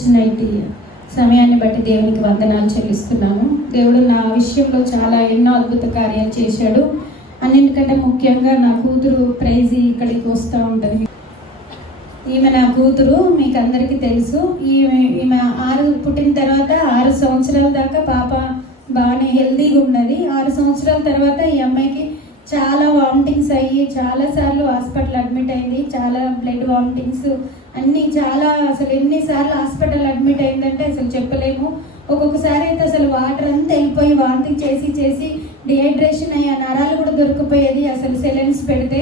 ఇచ్చిన ఇటు సమయాన్ని బట్టి దేవునికి వందనాలు చెల్లిస్తున్నాను. దేవుడు నా విషయంలో చాలా ఎన్నో అద్భుత కార్యాలు చేశాడు. అన్నింటికంటే ముఖ్యంగా నా కూతురు ప్రైజ్ ఇక్కడికి వస్తూ ఉంటుంది. ఈమె నా కూతురు, మీకు అందరికీ తెలుసు. ఈమె పుట్టిన తర్వాత 6 సంవత్సరాల దాకా పాప బాగానే హెల్తీగా ఉన్నది. 6 సంవత్సరాల తర్వాత ఈ అమ్మాయికి చాలా వామిటింగ్స్ అయ్యి చాలాసార్లు హాస్పిటల్ అడ్మిట్ అయింది. చాలా బ్లడ్ వామిటింగ్స్ అన్నీ అసలు ఎన్నిసార్లు హాస్పిటల్ అడ్మిట్ అయిందంటే అసలు చెప్పలేము. ఒక్కొక్కసారి అయితే అసలు వాటర్ అంతా వెళ్ళిపోయి వాంతి చేసి డిహైడ్రేషన్ అయ్యి ఆ నరాలు కూడా దొరికిపోయేది అసలు సెలెన్స్ పెడితే.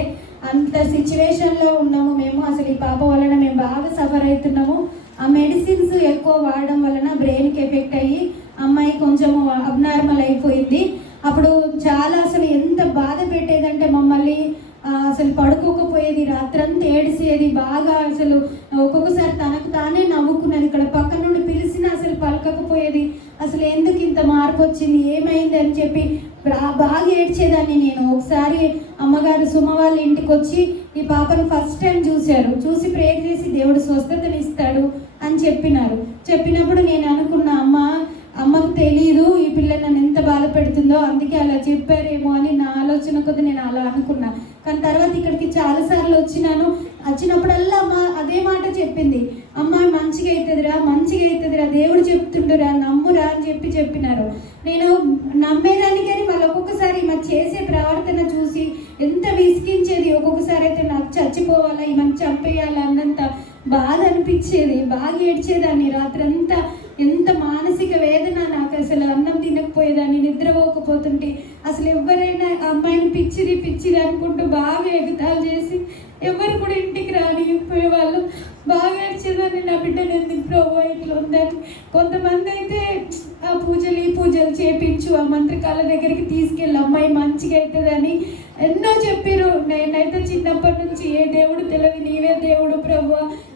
అంత సిచ్యువేషన్లో ఉన్నాము మేము. అసలు ఈ పాప వలన మేము బాగా సఫర్ అవుతున్నాము. ఆ మెడిసిన్స్ ఎక్కువ వాడడం వలన బ్రెయిన్కి ఎఫెక్ట్ అయ్యి అమ్మాయి కొంచెం అబ్నార్మల్ అయిపోయింది. అప్పుడు చాలా అసలు ఎంత బాధ పెట్టేదంటే మమ్మల్ని అసలు పడుకోకపోయేది, రాత్రంతా ఏడిసేది బాగా. అసలు ఒక్కొక్కసారి తనకు తానే నవ్వుకున్నది. ఇక్కడ పక్క నుండి పిలిచినా అసలు పలకకపోయేది. అసలు ఎందుకు ఇంత మార్పు వచ్చింది, ఏమైంది అని చెప్పి బాగా ఏడ్చేదాన్ని నేను. ఒకసారి అమ్మగారు సుమ వాళ్ళ ఇంటికి వచ్చి ఈ పాపను ఫస్ట్ టైం చూసి ప్రేయర్ చేసి దేవుడు స్వస్థతని ఇస్తాడు అని చెప్పినప్పుడు నేను అనుకున్నా, అమ్మకు తెలీదు ఈ పిల్ల నన్ను ఎంత బాధ పెడుతుందో, అందుకే అలా చెప్పారేమో అని నా ఆలోచన కొద్ది నేను అలా అనుకున్నా. కానీ తర్వాత ఇక్కడికి చాలాసార్లు వచ్చినప్పుడల్లా అమ్మ అదే మాట చెప్పింది, అమ్మాయి మంచిగా అవుతుందిరా దేవుడు చెప్తుండురా, నమ్మురా అని చెప్పినారు. నేను నమ్మేదాన్ని కానీ మళ్ళీ ఒక్కొక్కసారి ఈమె చేసే ప్రవర్తన చూసి ఎంత విసిగించేది. ఒక్కొక్కసారి అయితే నాకు చచ్చిపోవాలా, ఈమెను చంపేయాలా అన్నంత బాధ అనిపించేది. బాగా ఏడ్చేదాన్ని రాత్రంతా. ఎంత మానసిక వేదన నాకు. అసలు అన్నం తినకపోయేదాన్ని, నిద్రపోకపోతుంటే అసలు ఎవరైనా అమ్మాయిని పిచ్చిది అనుకుంటూ బాగా ఎగతాలు చేసి ఎవరు కూడా ఇంటికి రానిపోయేవాళ్ళు. బాగా ఏడ్చేదాన్ని, నా బిడ్డను ఎందుకు ప్రభు ఇట్లా ఉందని. కొంతమంది అయితే ఆ పూజలు చేపించు, ఆ మంత్రకాల దగ్గరికి తీసుకెళ్ళి అమ్మాయి మంచిగా అవుతుందని ఎన్నో చెప్పారు. నేనైతే చిన్నప్పటి నుంచి ఏ దేవుడు తెలియదు, నీవే దేవుడు ప్రభు,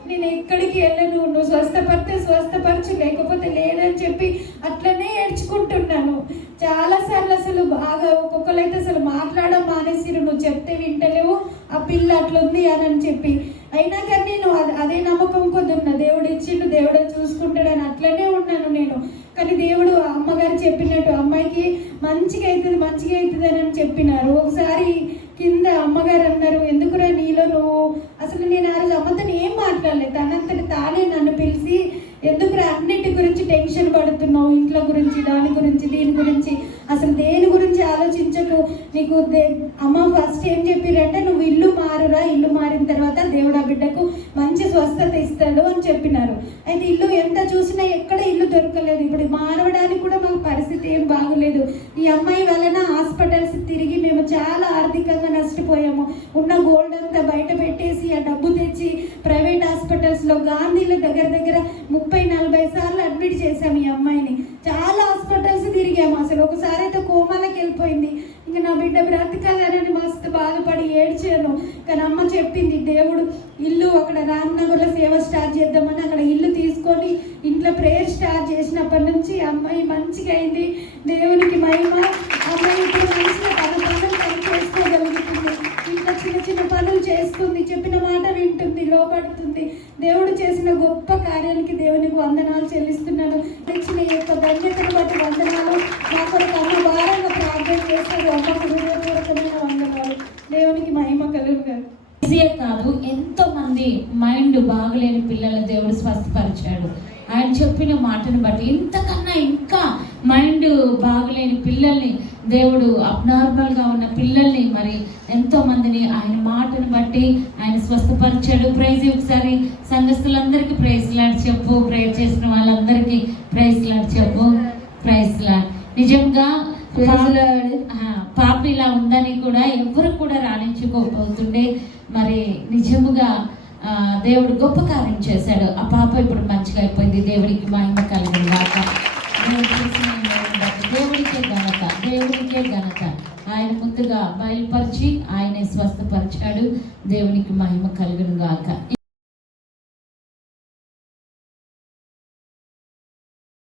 నేను ఎక్కడికి వెళ్ళను, నువ్వు స్వస్థపడితే స్వస్థపరచు, లేకపోతే లేదని చెప్పి అట్లనే ఏడ్చుకుంటున్నాను. చాలాసార్లు అసలు బాగా ఒక్కొక్కరైతే అసలు మాట్లాడడం మానేసిరు, నువ్వు చెప్తే వింటలేవు, ఆ పిల్ల అట్లుంది అని చెప్పి. అయినా కానీ నేను అదే నమ్మకం కొద్ది ఉన్నా, దేవుడు ఇచ్చిండు, దేవుడే చూసుకుంటాడని అట్లనే ఉన్నాను నేను. కానీ దేవుడు అమ్మగారు చెప్పినట్టు అమ్మాయికి మంచిగా అవుతుంది అని చెప్పినారు. ఒకసారి కింద అమ్మగారు అన్నారు, ఎందుకురా నీలో నువ్వు, అసలు నేను ఆ రోజు అమ్మతో ఏం మాట్లాడలేదు, తనంతటి తానే నన్ను పిలిచి, ఎందుకురా అన్నిటి గురించి టెన్షన్ పడుతున్నావు, ఇంట్లో గురించి, దాని గురించి, దీని గురించి, అసలు దేని గురించి ఆలోచించకు, నీకు అమ్మ ఫస్ట్ ఏం చెప్పారంటే నువ్వు ఇల్లు మారురా, ఇల్లు మారిన తర్వాత దేవుడు ఆ బిడ్డకు మంచి స్వస్థత ఇస్తాడు అని చెప్పినారు. అయితే ఇల్లు ఎంత చూసినా ఎక్కడ ఇల్లు దొరకలేదు. ఇప్పుడు మారవడానికి కూడా మాకు పరిస్థితి ఏం బాగలేదు. ఈ అమ్మాయి వలన హాస్పిటల్స్ తిరిగి మేము చాలా ఆర్థికంగా నష్టపోయాము. ఉన్న గోల్డ్ అంతా బయట పెట్టేసి ఆ డబ్బు తెచ్చి ప్రైవేట్ హాస్పిటల్స్లో గాంధీలో దగ్గర 30-40 సార్లు అడ్మిట్ చేశాము ఈ అమ్మాయిని. చాలా హాస్పిటల్స్ తిరిగాము. అసలు ఒకసారి అయితే కోమాలకు వెళ్ళిపోయింది. ఇంకా నా బిడ్డ బ్రతకాలని మస్తు బాధపడి ఏడ్చాను. కానీ అమ్మ చెప్పింది, దేవుడు ఇల్లు అక్కడ రామ్నగర్లో సేవ స్టార్ట్ చేద్దామని అక్కడ ఇల్లు తీసుకొని ఇంట్లో ప్రేయర్ స్టార్ట్ చేసినప్పటి నుంచి అమ్మాయి మంచిగా అయింది. దేవునికి మహిమ. అమ్మాయి ఇప్పుడు మంచిగా పనులు చేసుకోగలుగుతుంది, ఇంకా చిన్న పనులు చేస్తుంది, చెప్పిన మాట వింటుంది, లోపడుతుంది. దేవుడు చేసిన గొప్ప కార్యానికి దేవునికి వందనాలు చెల్లిస్తున్నాను. ఇచ్చిన ఈ యొక్క ధన్యతను బట్టి వందనాలు. నా కొరకు అమ్మ భారంగా ప్రార్థన చేస్తారు. అమ్మకు హృదయపూర్వకమైన వందనాలు. దేవునికి మహిమ కలుగుగాక. ఈజీయే కాదు, ఎంతో మంది మైండ్ బాగలేని పిల్లల దేవుడు స్వస్థపరిచాడు. ఆయన చెప్పిన మాటను బట్టి ఇంతకన్నా ఇంకా మైండ్ బాగలేని పిల్లల్ని దేవుడు, అబ్నార్మల్గా ఉన్న పిల్లల్ని మరి ఎంతో మందిని ఆయన మాటను బట్టి ఆయన స్వస్థపరిచాడు. ప్రైజ్ ఒకసారి సంఘస్థులందరికీ ప్రైజ్ లాడ్ చెప్పు, ప్రేయర్ చేసిన వాళ్ళందరికీ ప్రైజ్ లాడ్ చెప్పు. Praise lord. నిజంగా పాప ఇలా ఉందని కూడా ఎవరు కూడా రాణించుకోకపోతుండే. మరి నిజముగా దేవుడు గొప్ప కార్యం చేశాడు. ఆ పాప ఇప్పుడు మంచిగా అయిపోయింది. దేవుడికి మహిమ కలిగిన గాక. దేవుడికే ఘనత. ఆయన ముందుగా బయలుపరిచి ఆయనే స్వస్థపరిచాడు. దేవునికి మహిమ కలుగును గాక.